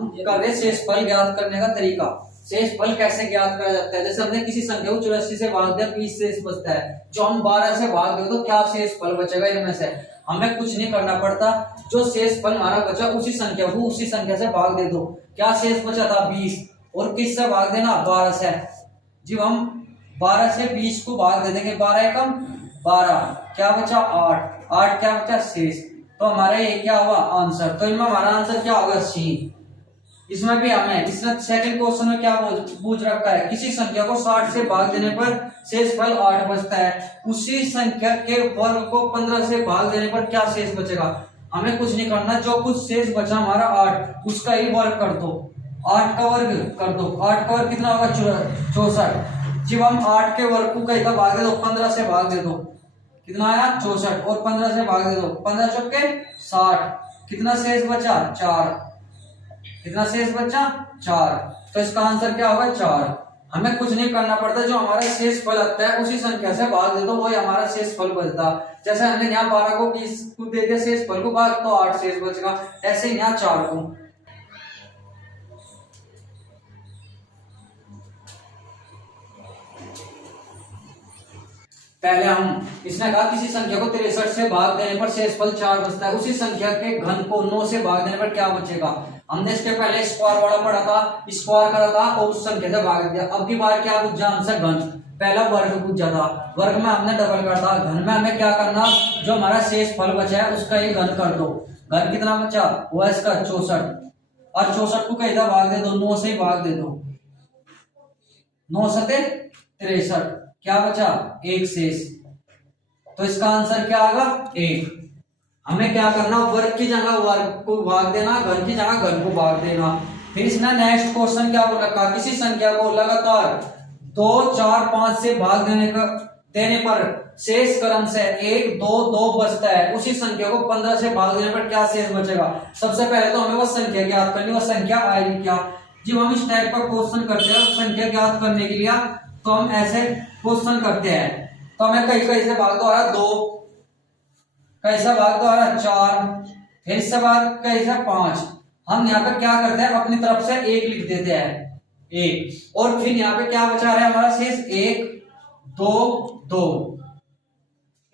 हम कर रहे शेषफल ज्ञात करने का तरीका। शेषफल कैसे ज्ञात करा जाता है? जैसे हमने किसी संख्या को 84 से भाग दिया, 20 शेष बचता है, जो हम 12 से भाग दें तो क्या शेषफल बचेगा? इनमें से हमें कुछ नहीं करना पड़ता, जो शेषफल हमारा बचा उसी संख्या को उसी संख्या से भाग दे दो। क्या शेष बचा था? 20, और किस से भाग देना? 12 से। जब हम 12 से 20 को भाग दे देंगे, 12 एकम 12, क्या बचा? 8, 8 क्या बचा? शेष। तो हमारा ये क्या हुआ? आंसर। तो इनमें हमारा आंसर क्या होगा? सी। इसमें भी हमें इसमें सेकंड क्वेश्चन में क्या पूछ रखा है? किसी संख्या को 60 से भाग देने पर शेषफल 8 बचता है, उसी संख्या के वर्ग को 15 से भाग देने पर क्या शेष बचेगा? हमें कुछ नहीं करना, जो कुछ शेष बचा हमारा 8, उसका ही वर्ग कर दो। 8 का वर्ग कर दो। 8 का वर्ग कितना होगा? 64। जब हम 8 के वर्ग को कहीं का भाग दे दो, 15 से भाग दे दो, कितना आया? 64, और 15 से भाग दे दो, 15 चौके 60, कितना शेष बचा? 4। कितना शेष बचा? 4। तो इसका आंसर क्या होगा? 4। हमें कुछ नहीं करना पड़ता, जो हमारा शेष फल आता है उसी संख्या से भाग दे दो, वही हमारा शेष फल बचता। जैसे हमने यहाँ 12 को 20 को दे दिया शेष फल को भाग, तो 8 शेष बचेगा। ऐसे ही यहाँ 4 को। पहले हम इसने कहा किसी संख्या को 63 से भाग देने पर शेषफल 4 बचता है, उसी संख्या के घन को 9 से भाग देने पर क्या बचेगा? हमने इसके पहले स्क्वायर वाला पढ़ा था, स्क्वायर करा था और उस संख्या से भाग दिया। अब की बार क्या पूछा हमसे? घन। पहला वर्ग पूछा था, वर्ग में हमने डबल कर था। घन में हमें क्या करना? जो हमारा शेष फल बचा है उसका ही घन कर दो। घन कितना बचा? वो है इसका 64, और 64 को कहीं भाग दे दो, 9 से ही भाग दे दो। 9 सते 63, क्या बचा? 1 शेष। तो इसका आंसर क्या आएगा? 1। हमें क्या करना? वर्ग की जगह वर्ग को भाग देना, घन की जगह घन को भाग देना। फिर इसने नेक्स्ट क्वेश्चन क्या बोला? कहा किसी संख्या को लगातार 2, 4, 5 से भाग देने पर शेष क्रम से 1, 2, 2 बचता है, उसी संख्या को 15 से भाग देने पर क्या शेष बचेगा? सबसे पहले तो हमें वो संख्या ज्ञात करनी, वो संख्या आएगी क्या? जब हम इस टाइप का क्वेश्चन करते हैं संख्या ज्ञात करने के लिए, तो हम ऐसे क्वेश्चन करते हैं। तो हमें कहीं कहीं से भाग दो आ रहा 2, कहीं से भाग दो आ रहा 4, फिर इससे भाग कहीं से 5। हम यहाँ पे क्या करते हैं? अपनी तरफ से 1 लिख देते हैं, 1, और फिर यहाँ पे क्या बचा रहा है हमारा शेष? 1, 2, 2,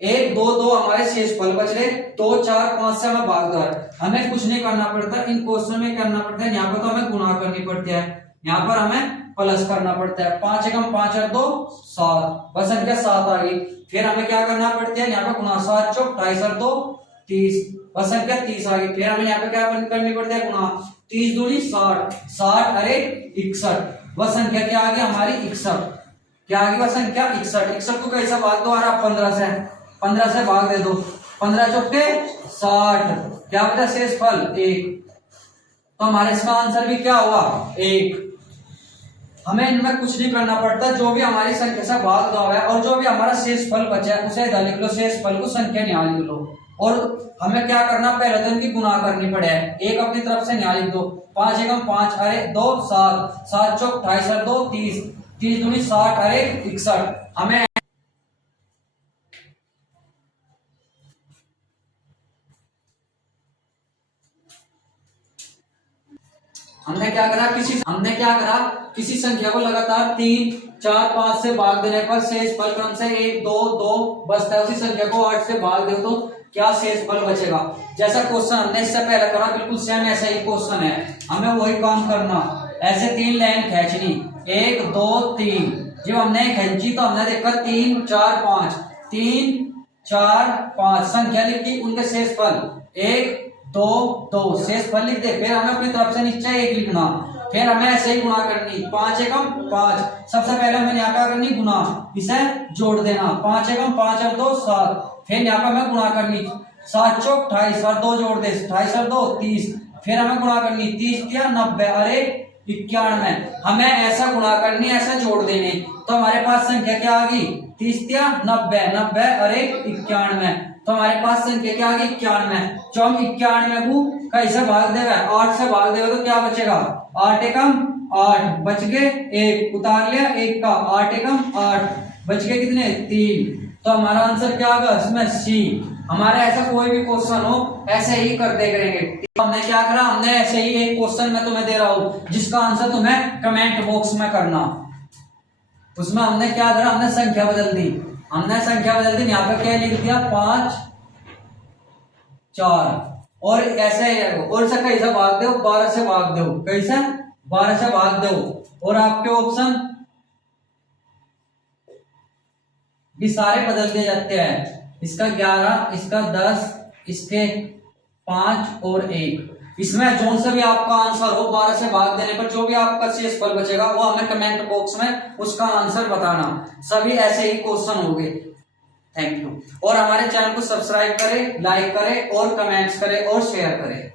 1, 2, 2 हमारे शेष फल बच रहे। 2, 4, 5 से हमें भाग दो। हमें कुछ नहीं करना पड़ता, इन क्वेश्चन में करना पड़ता है। यहाँ पर तो हमें गुणा करनी पड़ती है, यहाँ पर हमें प्लस करना पड़ता है। 5 एकम 5 और 2 7, बस संख्या 7 आ गई। फिर हमें क्या करना पड़ता है? यहाँ पे गुणा 7 चौक 28 और 2 30, बस संख्या 30 आ गई। फिर हमें यहाँ पे क्या करनी पड़ती है? गुणा 30 दूनी 60, 60 अरे 61, बस संख्या क्या आ गई हमारी? 61। क्या आ गई? बस संख्या 61। 61 को कैसे भाग दो आ रहा? 15 से। 15 से भाग दे दो, 15 चौके 60, क्या बचा? शेष फल 1। तो हमारे इसका आंसर भी क्या हुआ? 1। हमें इनमें कुछ नहीं करना पड़ता, जो भी हमारी संख्या से भाग दो है और जो भी हमारा शेष फल बचा है उसे इधर लिख लो, शेष फल को संख्या यहाँ लिख लो। और हमें क्या करना? पहले तो इनकी गुणा करनी पड़े। 1 अपनी तरफ से यहाँ लिख दो, 5 एकम 5 अरे 2 7, 7 चौक 28 और 2 30, 30 दूनी 60 अरे 61। हमें हमने क्या करा? किसी संख्या को लगातार 3, 4, 5 से भाग देने पर शेष फल क्रम से 1, 2, 2 बचता है, उसी संख्या को 8 से भाग दे तो क्या शेष फल बचेगा? जैसा क्वेश्चन हमने इससे पहले करा, बिल्कुल सेम ऐसा ही क्वेश्चन है। हमें वही काम करना, ऐसे 3 लाइन खींचनी, 1, 2, 3। जब हमने खींची तो हमने देखा 3, 4, 5, 3, 4, 5 संख्या लिखी, उनके शेष फल 1, 2, 2 शेष फल लिख दे। फिर हमें अपनी तरफ से नीचे 1 लिखना, फिर हमें ऐसे ही गुणा करनी, 5 एकम 5। सबसे पहले हमें यहाँ पे करनी गुणा, इसे जोड़ देना, 5 एकम 5 और 2 7। फिर यहाँ पे हमें गुणा करनी, 7 चौक 28 और 2 जोड़ दे, 28 और 2 30। फिर हमें गुणा करनी, 30 या 90 अरे 91। हमें ऐसा गुणा करनी, ऐसा जोड़ देने, तो हमारे पास संख्या क्या आ गई? 30 या 90, 90 अरे 91। तो हमारे पास संख्या क्या आ गई? 91। जो हम 91 को कैसे भाग देगा? 8 से भाग देगा तो क्या बचेगा? 8 एकम 8 बच गए, 1 उतार लिया, 1 का 8 एकम 8 बच गए कितने? 3। तो हमारा आंसर क्या होगा इसमें? सी। हमारे ऐसा कोई भी क्वेश्चन हो ऐसे ही कर दे करेंगे। हमने क्या करा, हमने ऐसे ही एक क्वेश्चन मैं तुम्हें दे रहा हूं जिसका आंसर तुम्हें कमेंट बॉक्स में करना। उसमें हमने क्या करा, हमने संख्या बदल दी, यहाँ पे क्या लिख दिया 5 4 और ऐसे और इसे कैसे भाग दो, 12 से भाग दो, कैसे 12 से भाग दो और आपके ऑप्शन भी सारे बदल दिए जाते हैं। इसका 11, इसका 10, इसके 5 और 1। इसमें जो से भी आपका आंसर हो 12 से भाग देने पर जो भी आपका शेष फल बचेगा वो हमें कमेंट बॉक्स में उसका आंसर बताना। सभी ऐसे ही क्वेश्चन होंगे। Thank you. और हमारे चैनल को सब्सक्राइब करें, लाइक करें और कमेंट्स करें और शेयर करें।